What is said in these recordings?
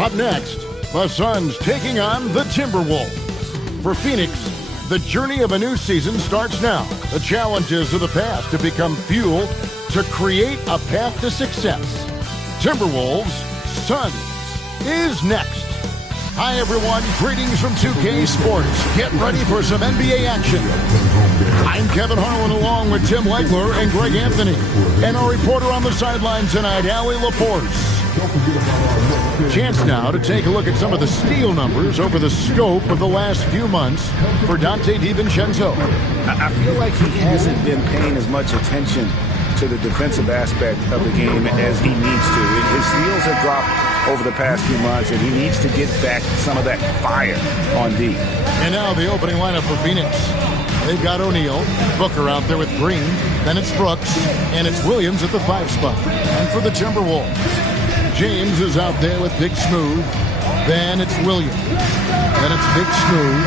Up next, the Suns taking on the Timberwolves. For Phoenix, the journey of a new season starts now. The challenges of the past have become fuel to create a path to success. Timberwolves, Suns is next. Hi, everyone. Greetings from 2K Sports. Get ready for some NBA action. I'm Kevin Harlan along with Tim Legler and Greg Anthony. And our reporter on the sideline tonight, Allie LaForce. Chance now to take a look at some of the steal numbers over the scope of the last few months for Dante DiVincenzo. I feel like he hasn't been paying as much attention to the defensive aspect of the game as he needs to. His steals have dropped over the past few months, and he needs to get back some of that fire on D. And now the opening lineup for Phoenix. They've got O'Neal, Booker out there with Green, then it's Brooks, and it's Williams at the 5 spot. And for the Timberwolves, James is out there with Big Smooth, then it's Williams, then it's Big Smooth.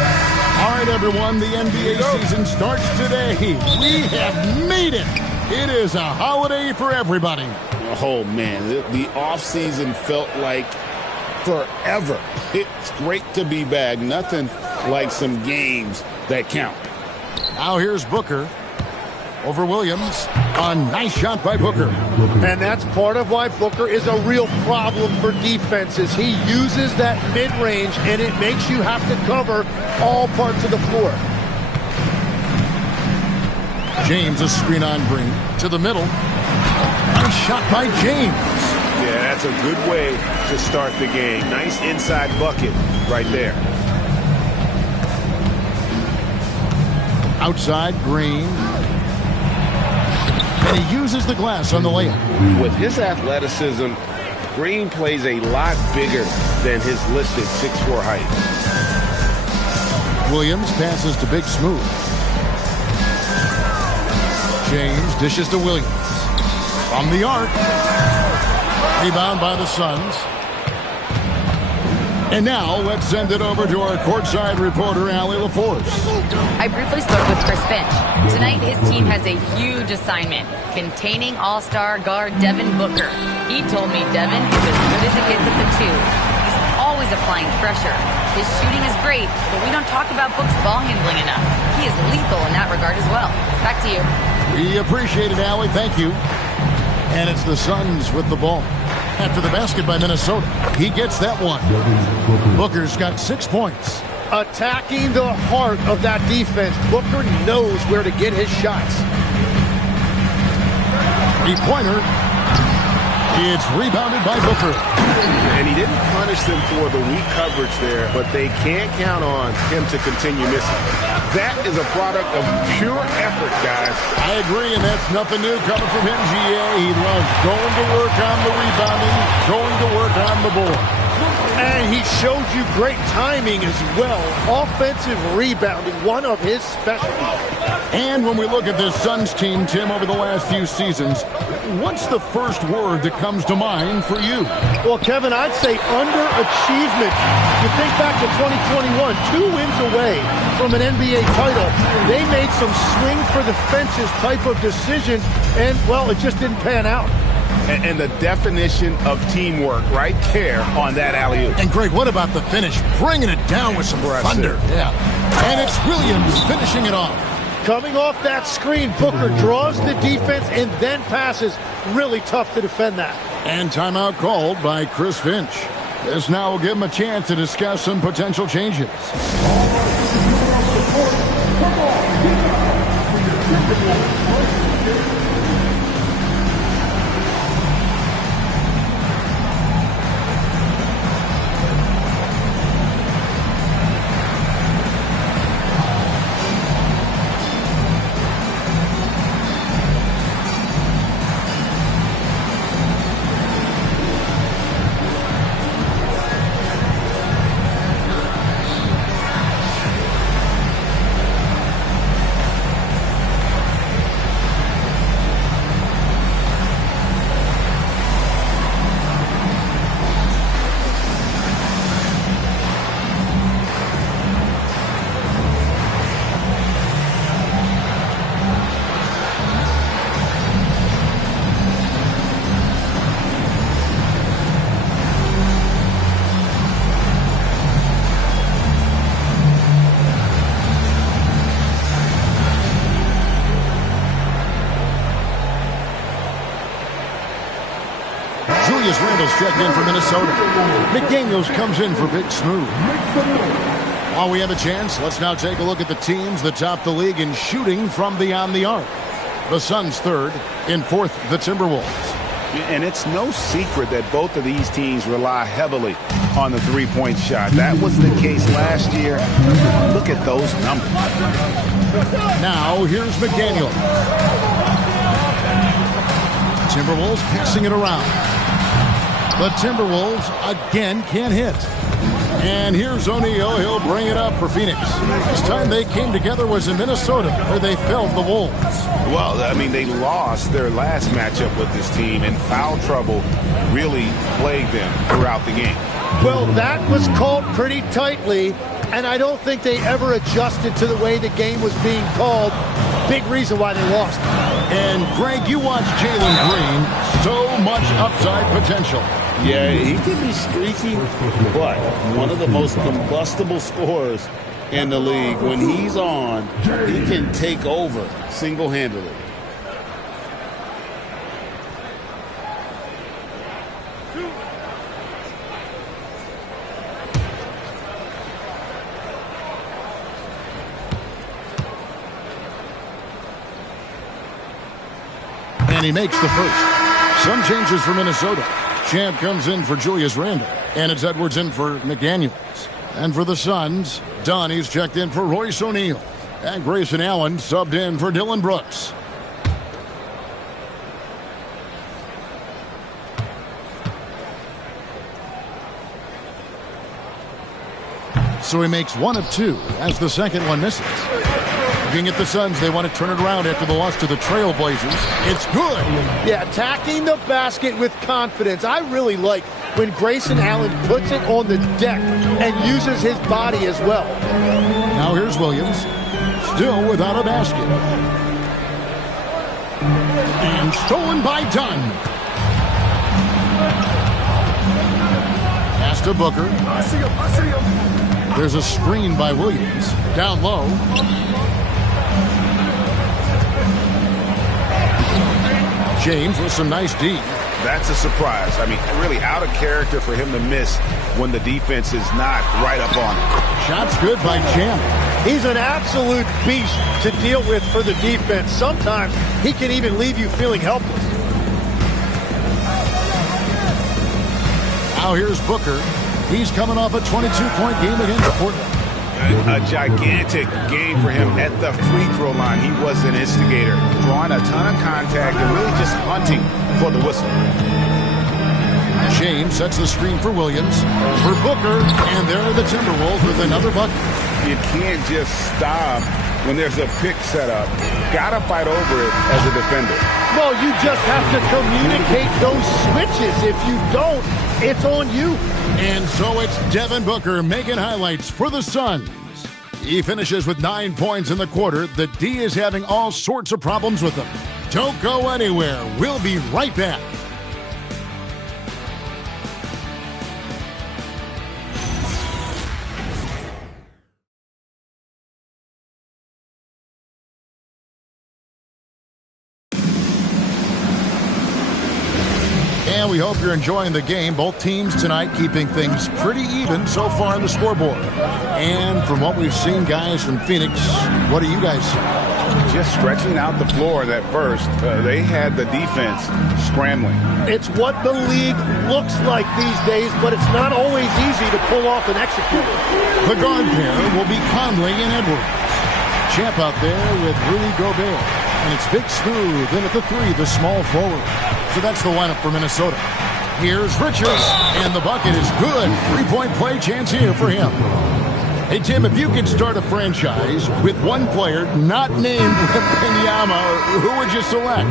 All right, everyone, the NBA season starts today. We have made it. It is a holiday for everybody. Oh, man, the offseason felt like forever. It's great to be back. Nothing like some games that count. Now here's Booker over Williams. A nice shot by Booker. And that's part of why Booker is a real problem for defenses. He uses that mid-range, and it makes you have to cover all parts of the floor. James, a screen on Green. To the middle. Nice shot by James. Yeah, that's a good way to start the game. Nice inside bucket right there. Outside, Green. And he uses the glass on the layup. With his athleticism, Green plays a lot bigger than his listed 6'4" height. Williams passes to Big Smooth. James dishes to Williams. From the arc. Rebound by the Suns. And now let's send it over to our courtside reporter, Allie LaForce. I briefly spoke with Chris Finch. Tonight his team has a huge assignment, containing all-star guard Devin Booker. He told me Devin is as good as it gets at the 2. He's always applying pressure. His shooting is great, but we don't talk about Book's ball handling enough. He is lethal in that regard as well. Back to you. We appreciate it, Allie. Thank you. And it's the Suns with the ball. After the basket by Minnesota, he gets that one. Booker's got 6 points. Attacking the heart of that defense. Booker knows where to get his shots. 3-pointer. It's rebounded by Booker. And he didn't punish them for the weak coverage there, but they can't count on him to continue missing. That is a product of pure effort, guys. I agree, and that's nothing new coming from him, GA. He loves going to work on the rebounding, going to work on the board. And he showed you great timing as well. Offensive rebounding, one of his specialties. And when we look at this Suns team, Tim, over the last few seasons, what's the first word that comes to mind for you? Well, Kevin, I'd say underachievement. You think back to 2021, 2 wins away from an NBA title. They made some swing for the fences type of decisions, and, well, it just didn't pan out. And the definition of teamwork right there on that alley-oop. And, Greg, what about the finish? Bringing it down with some thunder. Yeah. And it's Williams finishing it off. Coming off that screen, Booker draws the defense and then passes. Really tough to defend that. And timeout called by Chris Finch. This now will give him a chance to discuss some potential changes. McDaniels checked in for Minnesota. McDaniels comes in for Big Smooth. While we have a chance, let's now take a look at the teams that top the league in shooting from beyond the arc. The Suns third. In fourth, the Timberwolves. And it's no secret that both of these teams rely heavily on the three-point shot. That was the case last year. Look at those numbers. Now, here's McDaniel. Timberwolves passing it around. The Timberwolves again can't hit. And here's O'Neal. He'll bring it up for Phoenix. This time they came together was in Minnesota, where they felled the Wolves. Well, I mean, they lost their last matchup with this team, and foul trouble really plagued them throughout the game. Well, that was called pretty tightly, and I don't think they ever adjusted to the way the game was being called. Big reason why they lost. And, Greg, you watch Jalen Green. So much upside potential. Yeah, he can be streaky, but one of the most combustible scorers in the league. When he's on, he can take over single-handedly. And he makes the first. Some changes for Minnesota. Champ comes in for Julius Randle. And it's Edwards in for McDaniels. And for the Suns, Donnie's checked in for Royce O'Neal. And Grayson Allen subbed in for Dylan Brooks. So he makes one of two as the second one misses. Looking at the Suns, they want to turn it around after the loss to the Trailblazers. It's good. Yeah, attacking the basket with confidence. I really like when Grayson Allen puts it on the deck and uses his body as well. Now here's Williams, still without a basket. And stolen by Dunn. Pass to Booker. I see him. There's a screen by Williams. Down low. James with some nice D. That's a surprise. I mean, really out of character for him to miss when the defense is not right up on him. Shot's good by Champ. He's an absolute beast to deal with for the defense. Sometimes he can even leave you feeling helpless. Now here's Booker. He's coming off a 22-point game against Portland. A gigantic game for him at the free throw line. He was an instigator, drawing a ton of contact and really just hunting for the whistle. James sets the screen for Williams, for Booker, and there are the Timberwolves with another bucket. You can't just stop when there's a pick set up. Gotta fight over it as a defender. Well, you just have to communicate those switches. If you don't, it's on you. And so it's Devin Booker making highlights for the Suns. He finishes with 9 points in the quarter. The D is having all sorts of problems with him. Don't go anywhere. We'll be right back. And we hope you're enjoying the game. Both teams tonight keeping things pretty even so far on the scoreboard. And from what we've seen, guys, from Phoenix, what do you guys see? Just stretching out the floor that first. They had the defense scrambling. It's what the league looks like these days, but it's not always easy to pull off and execute. The guard pair will be Conley and Edwards. Champ out there with Rudy Gobert. And it's Big Smooth in at the three, the small forward. So that's the lineup for Minnesota. Here's Richards, and the bucket is good. Three-point play chance here for him. Hey, Tim, if you could start a franchise with one player not named Wembanyama, who would you select?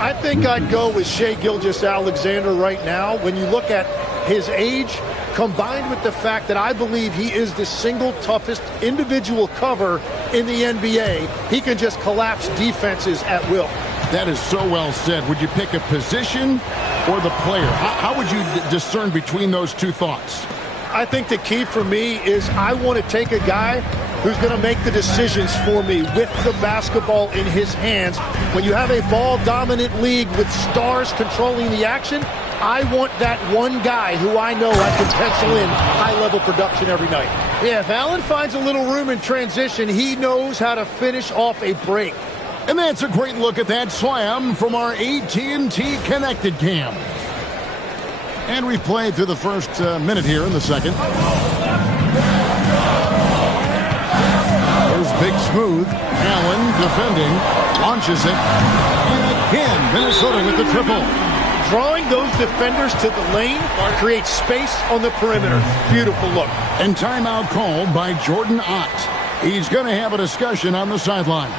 I think I'd go with Shai Gilgeous-Alexander right now. When you look at his age, combined with the fact that I believe he is the single toughest individual cover in the NBA, he can just collapse defenses at will. That is so well said. Would you pick a position or the player? How would you discern between those two thoughts? I think the key for me is I want to take a guy who's going to make the decisions for me with the basketball in his hands. When you have a ball-dominant league with stars controlling the action, I want that one guy who I know I can pencil in high-level production every night. Yeah, if Allen finds a little room in transition, he knows how to finish off a break. And that's a great look at that slam from our AT&T Connected Cam. And we've played through the first minute here in the second. There's Big Smooth. Allen defending. Launches it. And again, Minnesota with the triple. Drawing those defenders to the lane creates space on the perimeter. Beautiful look. And timeout called by Jordan Ott. He's going to have a discussion on the sideline.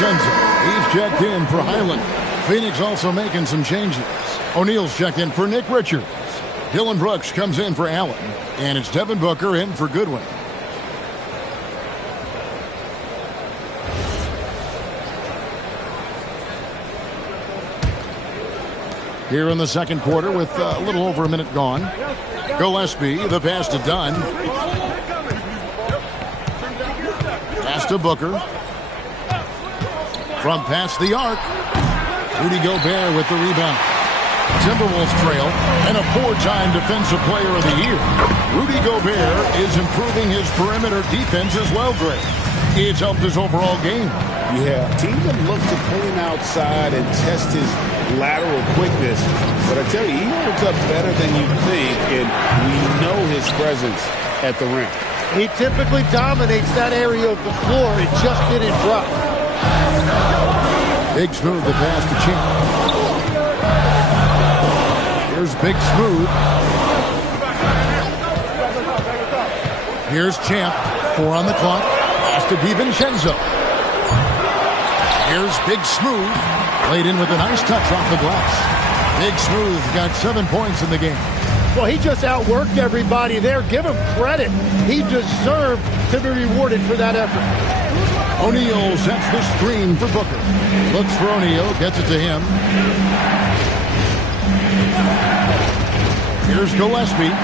He's checked in for Highland. Phoenix also making some changes. O'Neal's checked in for Nick Richards. Dylan Brooks comes in for Allen. And it's Devin Booker in for Goodwin. Here in the second quarter with a little over a minute gone. Gillespie, the pass to Dunn. Pass to Booker. From past the arc, Rudy Gobert with the rebound. Timberwolves trail, and a four-time Defensive Player of the Year. Rudy Gobert is improving his perimeter defense as well, Greg. It's helped his overall game. Yeah, teams have looked to pull him outside and test his lateral quickness. But I tell you, he holds up better than you think, and we know his presence at the rim. He typically dominates that area of the floor. It just didn't drop. Big Smooth, the pass to Champ. Here's Big Smooth. Here's Champ. 4 on the clock. Pass to DiVincenzo. Here's Big Smooth. Played in with a nice touch off the glass. Big Smooth got 7 points in the game. Well, he just outworked everybody there. Give him credit. He deserved to be rewarded for that effort. O'Neal sets the screen for Booker. Looks for O'Neal, gets it to him. Here's Gillespie.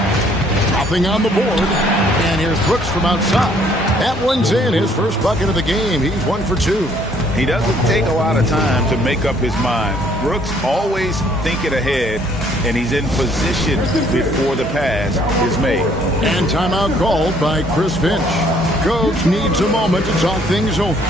Dropping on the board. And here's Brooks from outside. That one's in. His first bucket of the game. He's 1 for 2. He doesn't take a lot of time to make up his mind. Brooks always thinking ahead, and he's in position before the pass is made. And timeout called by Chris Finch. Coach needs a moment to talk things over.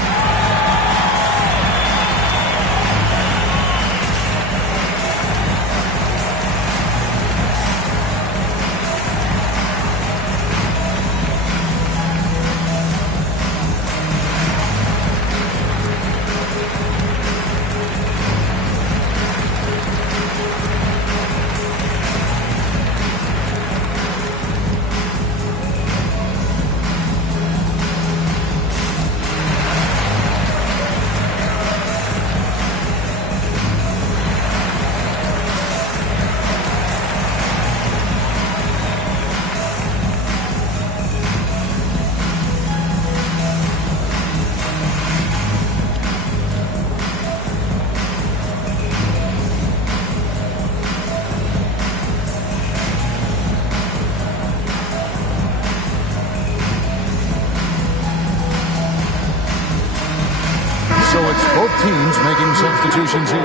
Both teams making substitutions here.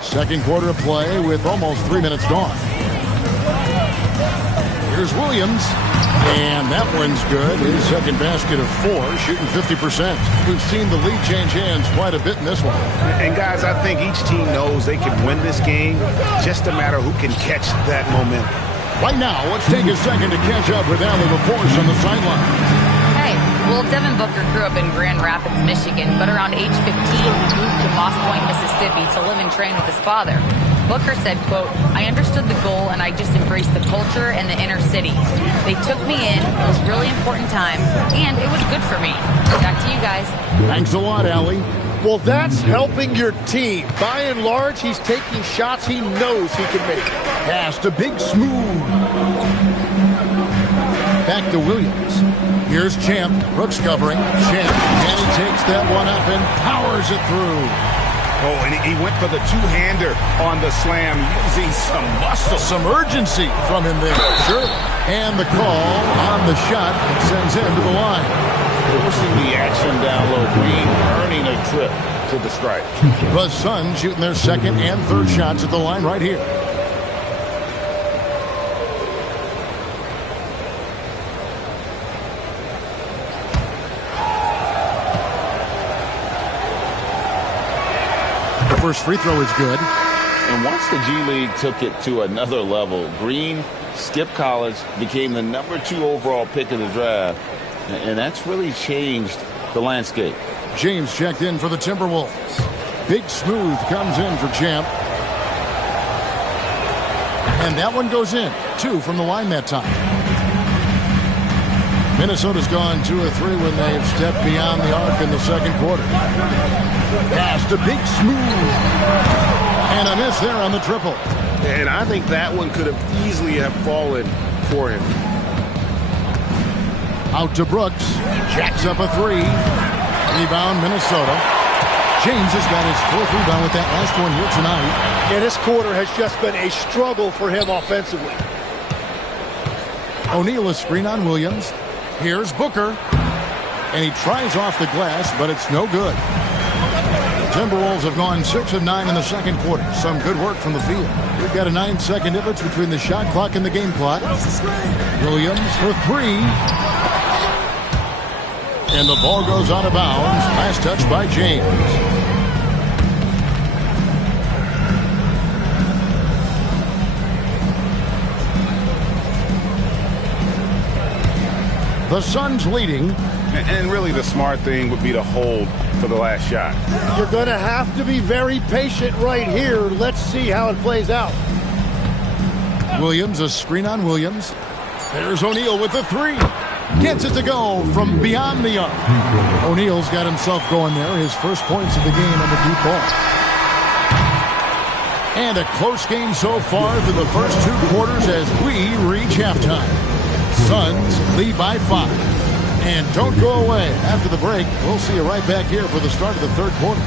Second quarter of play with almost 3 minutes gone. Here's Williams, and that one's good. His second basket of 4, shooting 50%. We've seen the lead change hands quite a bit in this one. And guys, I think each team knows they can win this game. Just a matter who can catch that momentum. Right now, let's take a second to catch up with Allie LaForce on the sideline. Hey, well, Devin Booker grew up in Grand Rapids, Michigan, but around age 15, he moved to Moss Point, Mississippi to live and train with his father. Booker said, quote, "I understood the goal and I just embraced the culture and the inner city. They took me in. It was a really important time, and it was good for me." Back to you guys. Thanks a lot, Allie. Well, that's helping your team. By and large, he's taking shots he knows he can make. Pass to Big Smooth. Back to Williams. Here's Champ. Brooks covering. Champ. And he takes that one up and powers it through. Oh, and he went for the two-hander on the slam, using some muscle. Some urgency from him there. Sure. And the call on the shot that sends him to the line. Forcing the action down low. Green earning a trip to the stripe. The Suns shooting their second and third shots at the line right here. The first free throw is good. And once the G League took it to another level, Green skipped college, became the #2 overall pick of the draft, and that's really changed the landscape. James checked in for the Timberwolves. Big Smooth comes in for Champ. And that one goes in. 2 from the line that time. Minnesota's gone 2 of 3 when they've stepped beyond the arc in the second quarter. Pass to Big Smooth. And a miss there on the triple. And I think that one could have easily have fallen for him. Out to Brooks. Jacks up a 3. Rebound, Minnesota. James has got his 4th rebound with that last one here tonight. Yeah, this quarter has just been a struggle for him offensively. O'Neal a screen on Williams. Here's Booker. And he tries off the glass, but it's no good. The Timberwolves have gone 6 of 9 in the second quarter. Some good work from the field. We've got a 9-second difference between the shot clock and the game clock. Williams for 3. And the ball goes out of bounds. Last touch by James. The Suns leading. And really the smart thing would be to hold for the last shot. You're going to have to be very patient right here. Let's see how it plays out. Williams, a screen on Williams. There's O'Neal with the 3. Gets it to go from beyond the arc. O'Neal's got himself going there. His first points of the game on the deep ball. And a close game so far through the first 2 quarters as we reach halftime. Suns lead by 5. And don't go away. After the break, we'll see you right back here for the start of the third quarter.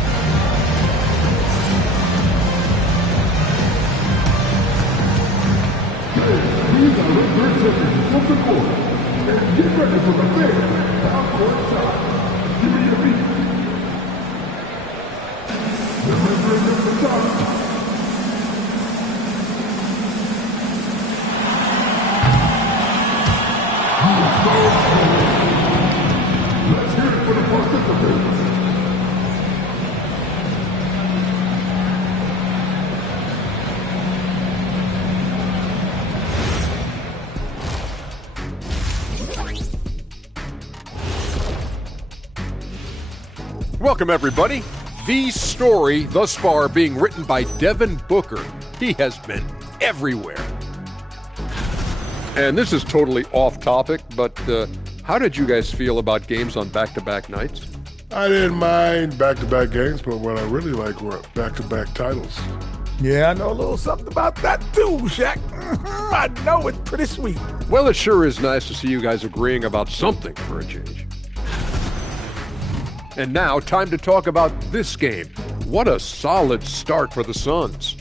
These are the 3rd seconds of the quarter. And get ready for the big half-court shot. Give me your beat. Remembering the shot. Let's hear it for the participants. Welcome, everybody. The story thus far being written by Devin Booker. He has been everywhere. And this is totally off topic, but how did you guys feel about games on back-to-back nights? I didn't mind back-to-back games, but what I really like were back-to-back titles. Yeah, I know a little something about that too, Shaq. I know it's pretty sweet. Well, it sure is nice to see you guys agreeing about something for a change. And now, time to talk about this game. What a solid start for the Suns.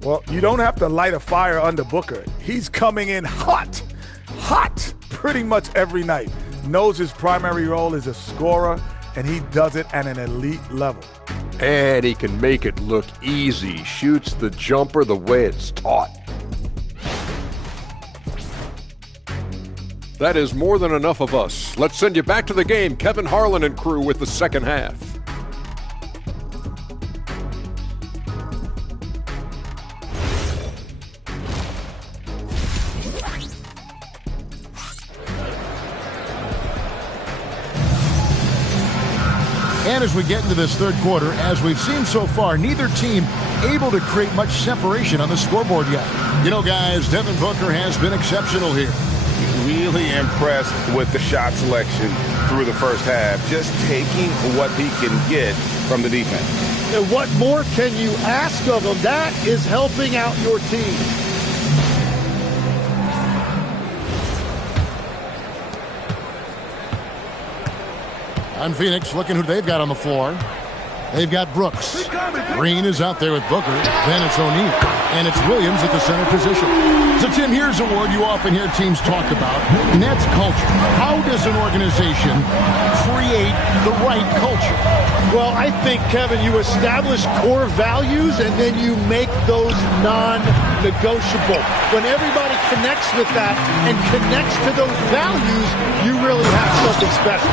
Well, you don't have to light a fire under Booker. He's coming in hot pretty much every night. Knows his primary role is a scorer, and he does it at an elite level. And he can make it look easy. Shoots the jumper the way it's taught. That is more than enough of us. Let's send you back to the game. Kevin Harlan and crew with the second half. And as we get into this third quarter, as we've seen so far, neither team able to create much separation on the scoreboard yet. You know, guys, Devin Booker has been exceptional here. Really impressed with the shot selection through the first half, just taking what he can get from the defense. And what more can you ask of him? That is helping out your team. On Phoenix, looking who they've got on the floor. They've got Brooks. Green is out there with Booker. Then it's O'Neal. And it's Williams at the center position. So, Tim, here's a word you often hear teams talk about, and that's culture. How does an organization create the right culture? Well, I think, Kevin, you establish core values and then you make those non-negotiable. When everybody connects with that and connects to those values, you really have something special.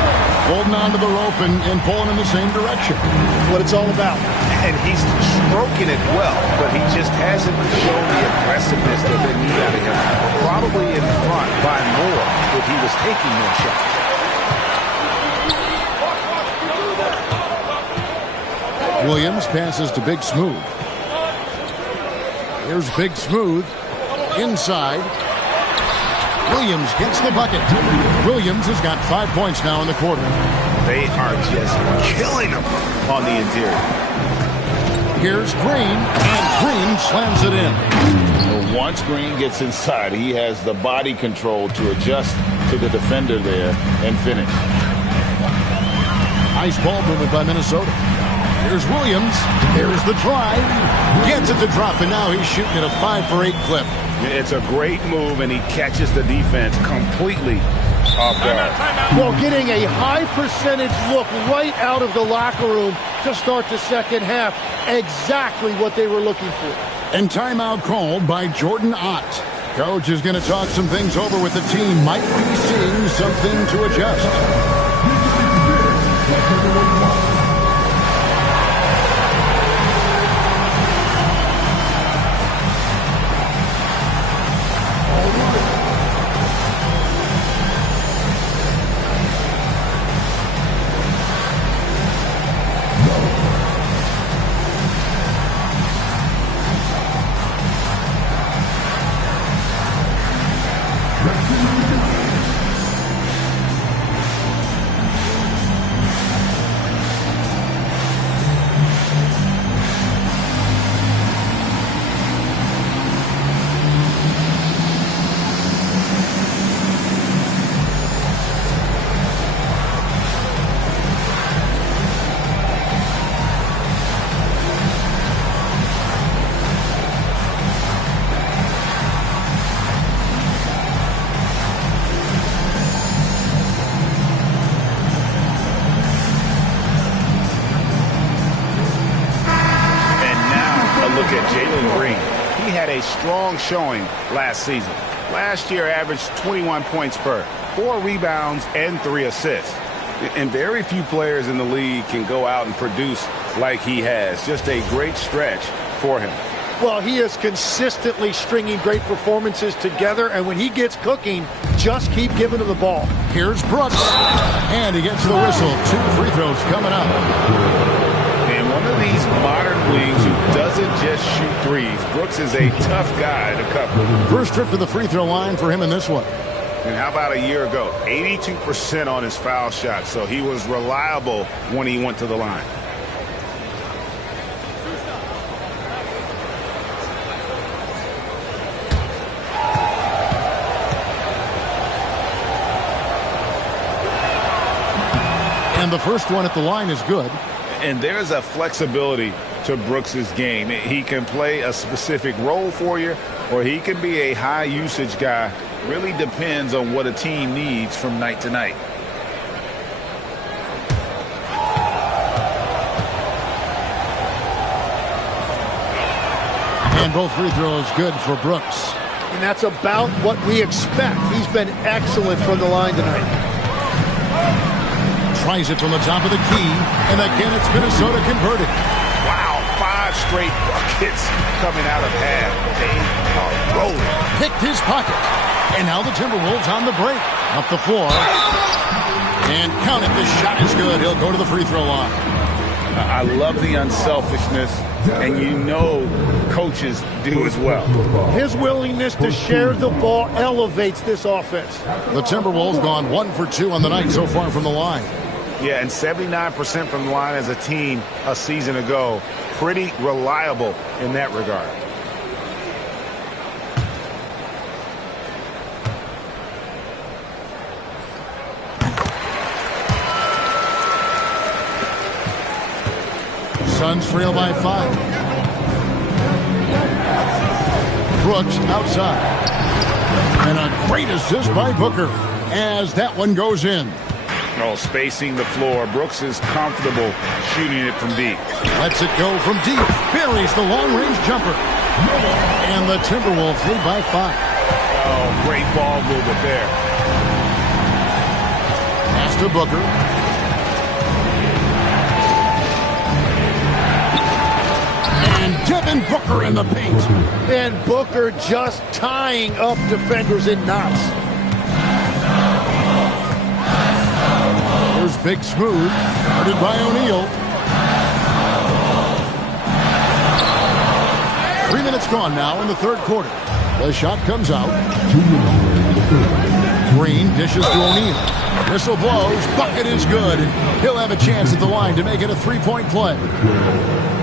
Holding on to the rope and pulling in the same direction. What it's all about. And he's stroking it well, but he just hasn't shown the aggressiveness that they need out of him. Probably in front by more if he was taking more shots. Williams passes to Big Smooth. Here's Big Smooth inside. Williams gets the bucket. Williams has got 5 points now in the quarter. They are just killing him on the interior. Here's Green, and Green slams it in. Well, once Green gets inside, he has the body control to adjust to the defender there and finish. Nice ball movement by Minnesota. Here's Williams. There's the drive. Gets it to drop, and now he's shooting at a 5-for-8 clip. It's a great move, and he catches the defense completely off guard. Well, getting a high percentage look right out of the locker room to start the second half. Exactly what they were looking for. And timeout called by Jordan Ott. Coach is going to talk some things over with the team. Might be seeing something to adjust. Strong showing last season. Last year averaged 21 points per, 4 rebounds, and 3 assists. And very few players in the league can go out and produce like he has. Just a great stretch for him. Well, he is consistently stringing great performances together, and when he gets cooking, just keep giving him the ball. Here's Brooks, and he gets the whistle. 2 free throws coming up. And one of these modern leagues who doesn't just shoot threes. Brooks is a tough guy to cover. First trip to the free throw line for him in this one. And how about a year ago? 82% on his foul shot, so he was reliable when he went to the line. And the first one at the line is good. And there's a flexibility to Brooks's game. He can play a specific role for you, or he can be a high-usage guy. Really depends on what a team needs from night to night. And both free throws good for Brooks. And that's about what we expect. He's been excellent from the line tonight. Tries it from the top of the key, and again it's Minnesota converted. Wow, 5 straight buckets coming out of half. They are rolling. Picked his pocket. And now the Timberwolves on the break. Up the floor. And count it, this shot is good. He'll go to the free throw line. I love the unselfishness, and you know coaches do as well. His willingness to share the ball elevates this offense. The Timberwolves gone 1 for 2 on the night so far from the line. Yeah, and 79% from the line as a team a season ago. Pretty reliable in that regard. Suns trail by 5. Brooks outside. And a great assist by Booker as that one goes in. Oh, spacing the floor. Brooks is comfortable shooting it from deep. Lets it go from deep. Buries the long-range jumper. And the Timberwolves lead by 5. Oh, great ball movement there. Pass to Booker. And Devin Booker in the paint. And Booker just tying up defenders in knots. Here's Big Smooth. Guarded by O'Neal. 3 minutes gone now in the third quarter. The shot comes out. Green dishes to O'Neal. Whistle blows. Bucket is good. He'll have a chance at the line to make it a 3-point play.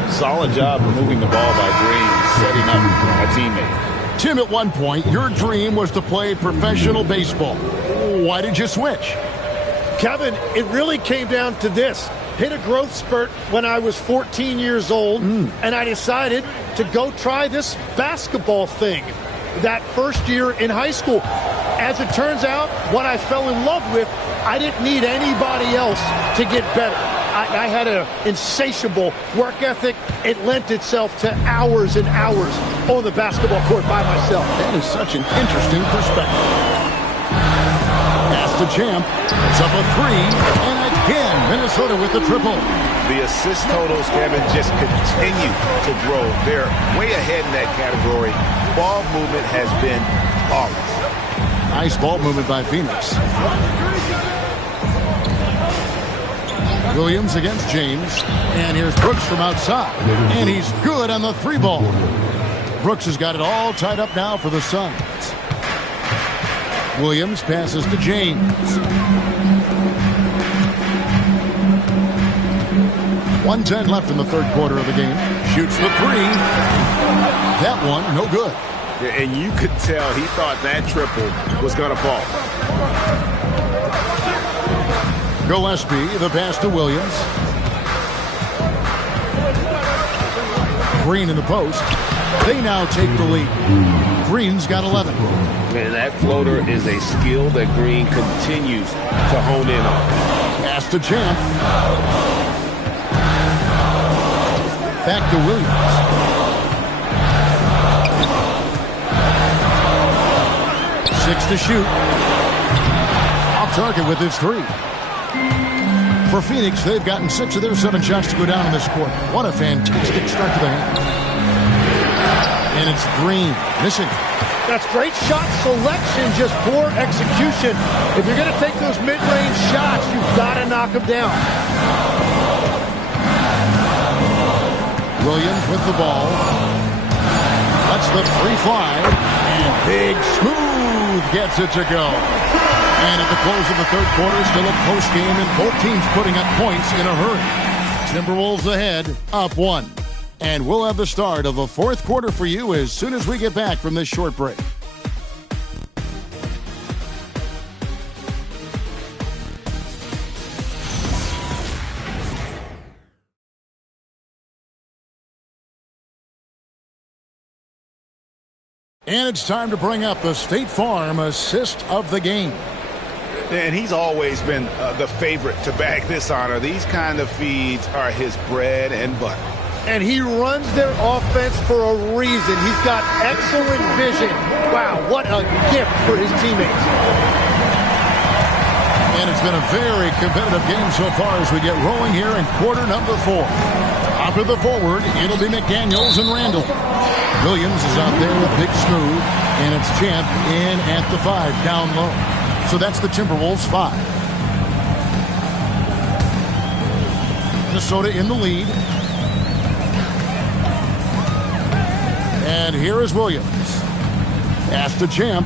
Solid job moving the ball by Green, setting up a teammate. Tim, at one point, your dream was to play professional baseball. Why did you switch? Kevin, it really came down to this. Hit a growth spurt when I was 14 years old, and I decided to go try this basketball thing that first year in high school. As it turns out, what I fell in love with, I didn't need anybody else to get better. I had an insatiable work ethic. It lent itself to hours and hours on the basketball court by myself. That is such an interesting perspective. Pass to Champ. It's up a 3. And again, Minnesota with the triple. The assist totals, Kevin, just continue to grow. They're way ahead in that category. Ball movement has been flawless. Nice ball movement by Phoenix. Williams against James. And here's Brooks from outside. And he's good on the 3 ball. Brooks has got it all tied up now for the Suns. Williams passes to James. 1:10 left in the third quarter of the game. Shoots the 3. That one, no good. And you could tell he thought that triple was going to fall. Gillespie, the pass to Williams. Green in the post. They now take the lead. Green's got 11. Man, that floater is a skill that Green continues to hone in on. Pass to Champ. Back to Williams. Six to shoot. Off target with his 3. For Phoenix, they've gotten 6 of their 7 shots to go down in this quarter. What a fantastic start to the half. And it's Green missing. That's great shot selection, just poor execution. If you're going to take those mid-range shots, you've got to knock them down. Williams with the ball. Lets the 3 fly. And Big Smooth gets it to go. And at the close of the third quarter, still a close game, and both teams putting up points in a hurry. Timberwolves ahead, up 1. And we'll have the start of the fourth quarter for you as soon as we get back from this short break. And it's time to bring up the State Farm assist of the game. And he's always been the favorite to bag this honor. These kind of feeds are his bread and butter. And he runs their offense for a reason. He's got excellent vision. Wow, what a gift for his teammates. And it's been a very competitive game so far as we get rolling here in quarter number 4. Top of the forward, it'll be McDaniels and Randall. Williams is out there with Big Smooth, and it's Champ in at the 5, down low. So that's the Timberwolves 5. Minnesota in the lead. And here is Williams. Pass to Champ.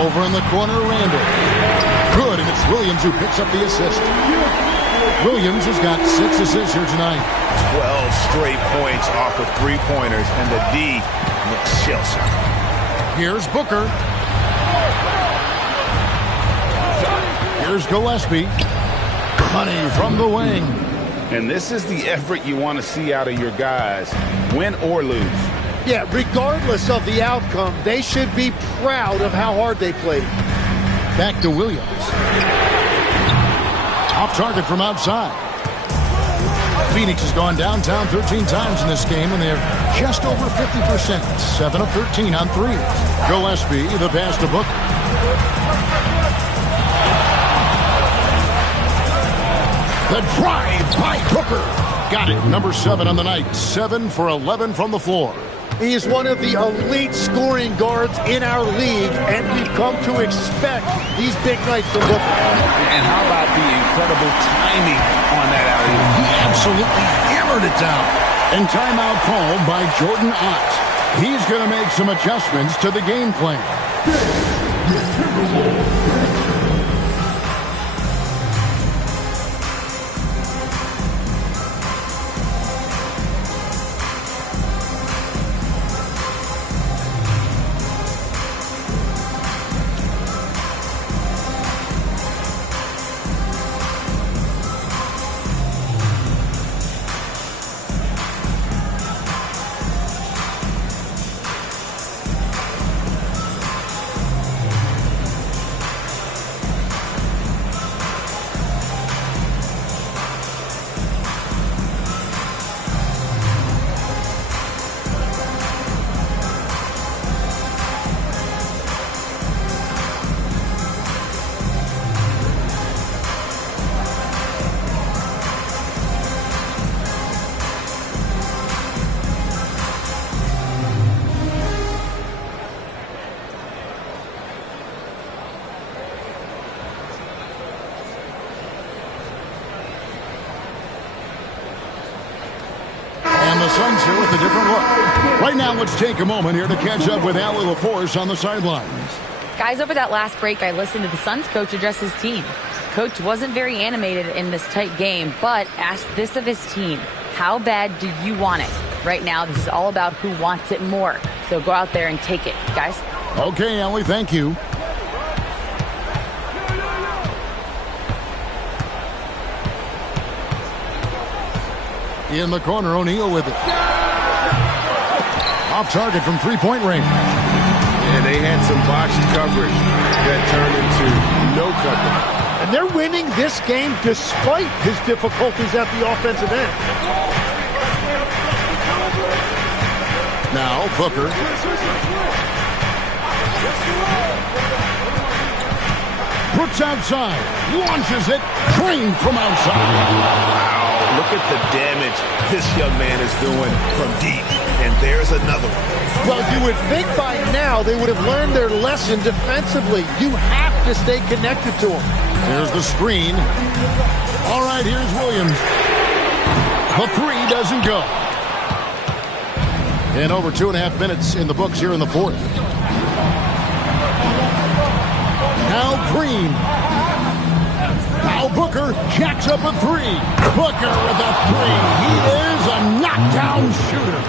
Over in the corner, Randall. Good, and it's Williams who picks up the assist. Williams has got 6 assists here tonight. 12 straight points off of 3-pointers, and the D looks shell-shocked. Here's Booker. Here's Gillespie. Money from the wing. And this is the effort you want to see out of your guys, win or lose. Yeah, regardless of the outcome, they should be proud of how hard they played. Back to Williams. Off target from outside. Phoenix has gone downtown 13 times in this game, and they're just over 50%. 7 of 13 on threes. Gillespie, the pass to Booker. The drive by Booker. Got it. Number 7 on the night. 7 for 11 from the floor. He is one of the elite scoring guards in our league, and we've come to expect these big nights from Booker. And how about the incredible timing on that alley-oop? He absolutely hammered it down. And timeout called by Jordan Ott. He's going to make some adjustments to the game plan. Suns here with a different look. Right now, let's take a moment here to catch up with Allie LaForce on the sidelines. Guys, over that last break, I listened to the Suns coach address his team. Coach wasn't very animated in this tight game, but asked this of his team. How bad do you want it? Right now, this is all about who wants it more. So go out there and take it, guys. Okay, Allie, thank you. In the corner, O'Neal with it. Off target from three-point range. And they had some botched coverage that turned into no coverage. And they're winning this game despite his difficulties at the offensive end. Now, Booker. Puts outside. Launches it. Green from outside. Look at the damage this young man is doing from deep. And there's another one. Well, you would think by now they would have learned their lesson defensively. You have to stay connected to him. There's the screen. All right, here's Williams. The three doesn't go. And over 2.5 minutes in the books here in the fourth. Now Green. Now Booker jacks up a three. Booker with a three. He is a knockdown shooter.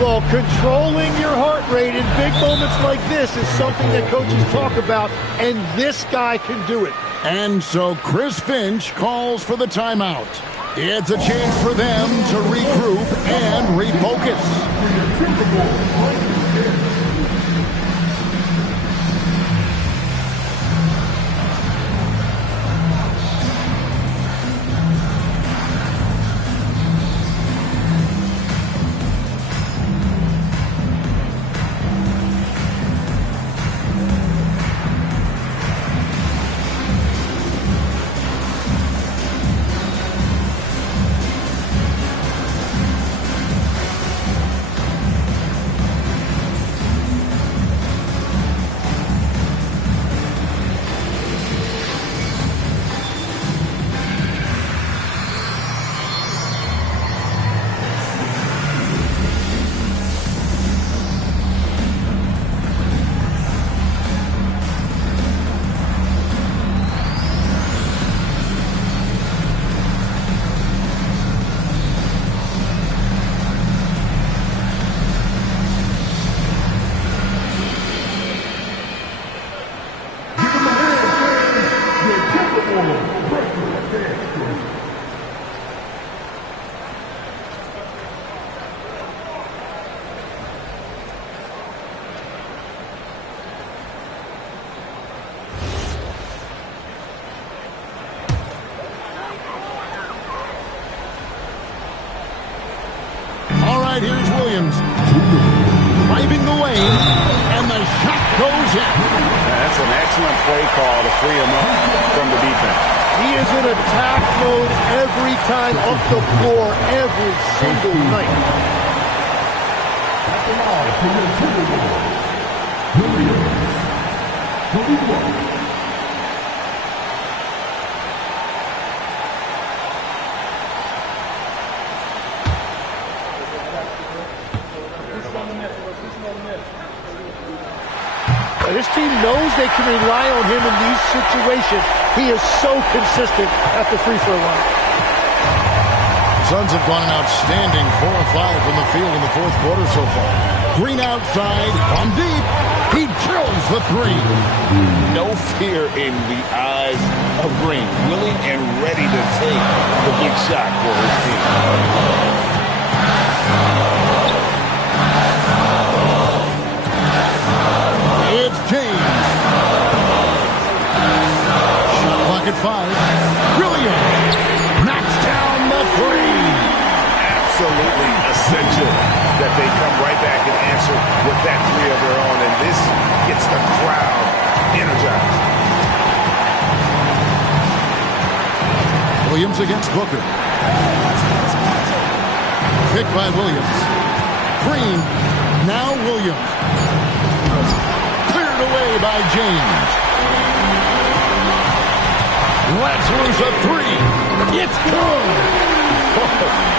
Well, controlling your heart rate in big moments like this is something that coaches talk about, and this guy can do it. And so Chris Finch calls for the timeout. It's a chance for them to regroup and refocus. Here's Williams driving the lane, and the shot goes in. That's an excellent play call to free him up from the defense. He is in attack mode every time up the floor, every single night. This team knows they can rely on him in these situations. He is so consistent at the free throw line. Suns have gone an outstanding 4 of 5 from the field in the fourth quarter so far. Green outside, from deep. He drills the three. No fear in the eyes of Green. Willing and ready to take the big shot for his team. It's James. Shot clock at 5. Brilliant. Knocks down the three. Absolutely essential that they come right back and answer with that three of their own, and this gets the crowd energized. Williams against Booker. Picked by Williams. Green. Now Williams. Cleared away by James. Lets loose a three. It's good.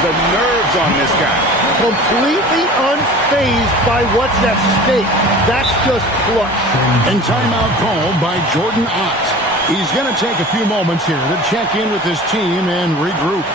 The nerves on this guy. Completely unfazed by what's at stake. That's just clutch. And timeout called by Jordan Ott. He's going to take a few moments here to check in with his team and regroup.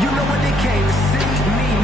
You know what they came to see? Me.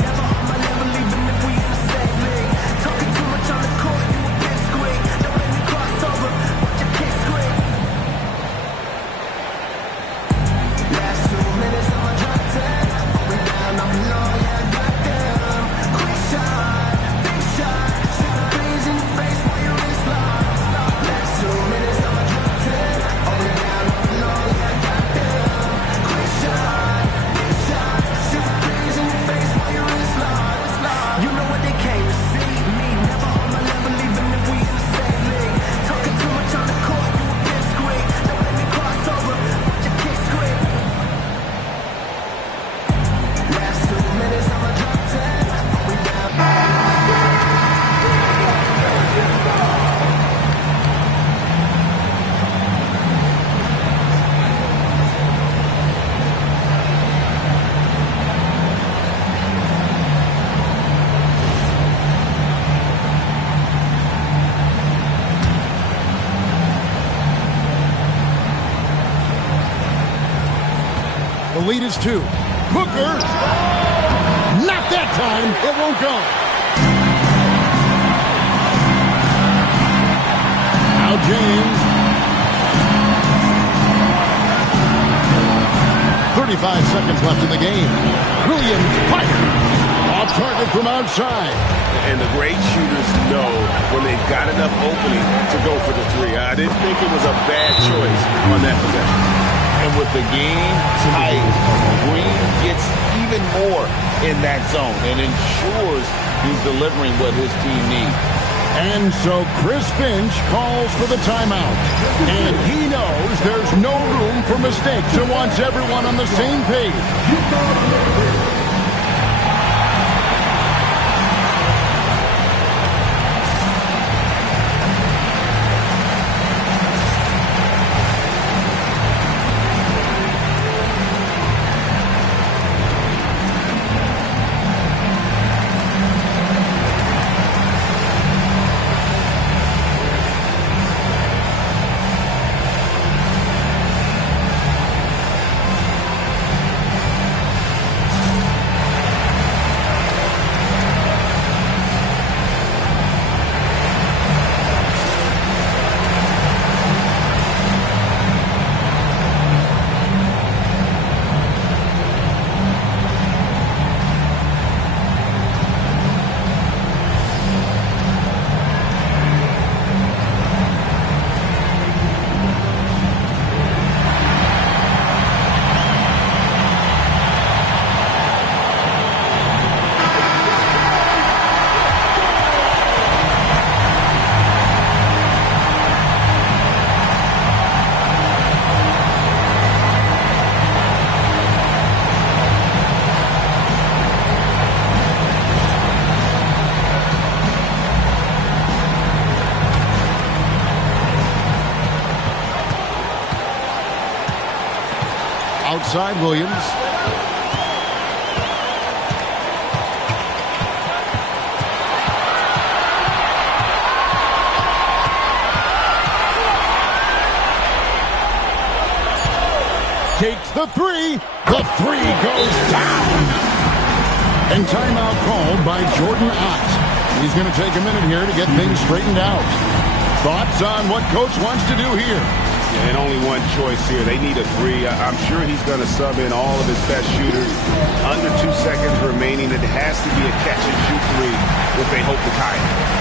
The lead is 2. Booker. Not that time. It won't go. Now James. 35 seconds left in the game. Williams fired. Off target from outside. And the great shooters know when they've got enough opening to go for the 3. I didn't think it was a bad choice on that possession. And with the game tight, Green gets even more in that zone and ensures he's delivering what his team needs. And so Chris Finch calls for the timeout. And he knows there's no room for mistakes and wants everyone on the same page. Outside Williams. Takes the 3. The 3 goes down. And timeout called by Jordan Ott. He's going to take a minute here to get things straightened out. Thoughts on what coach wants to do here? And only one choice here. They need a 3. I'm sure he's going to sub in all of his best shooters. Under 2 seconds remaining. It has to be a catch-and-shoot 3 if they hope to tie it.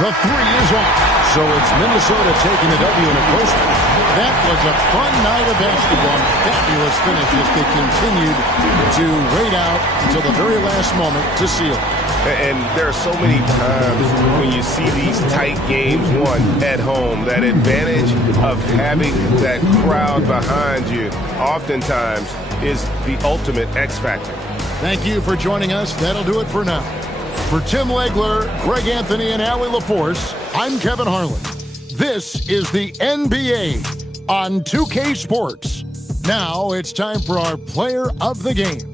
The 3 is off. So it's Minnesota taking the W in a close one. That was a fun night of basketball. Fabulous finish as they continued to wait out until the very last moment to seal it. And there are so many times when you see these tight games won at home, that advantage of having that crowd behind you oftentimes is the ultimate X factor. Thank you for joining us. That'll do it for now. For Tim Legler, Greg Anthony, and Allie LaForce, I'm Kevin Harlan. This is the NBA on 2K Sports. Now it's time for our player of the game.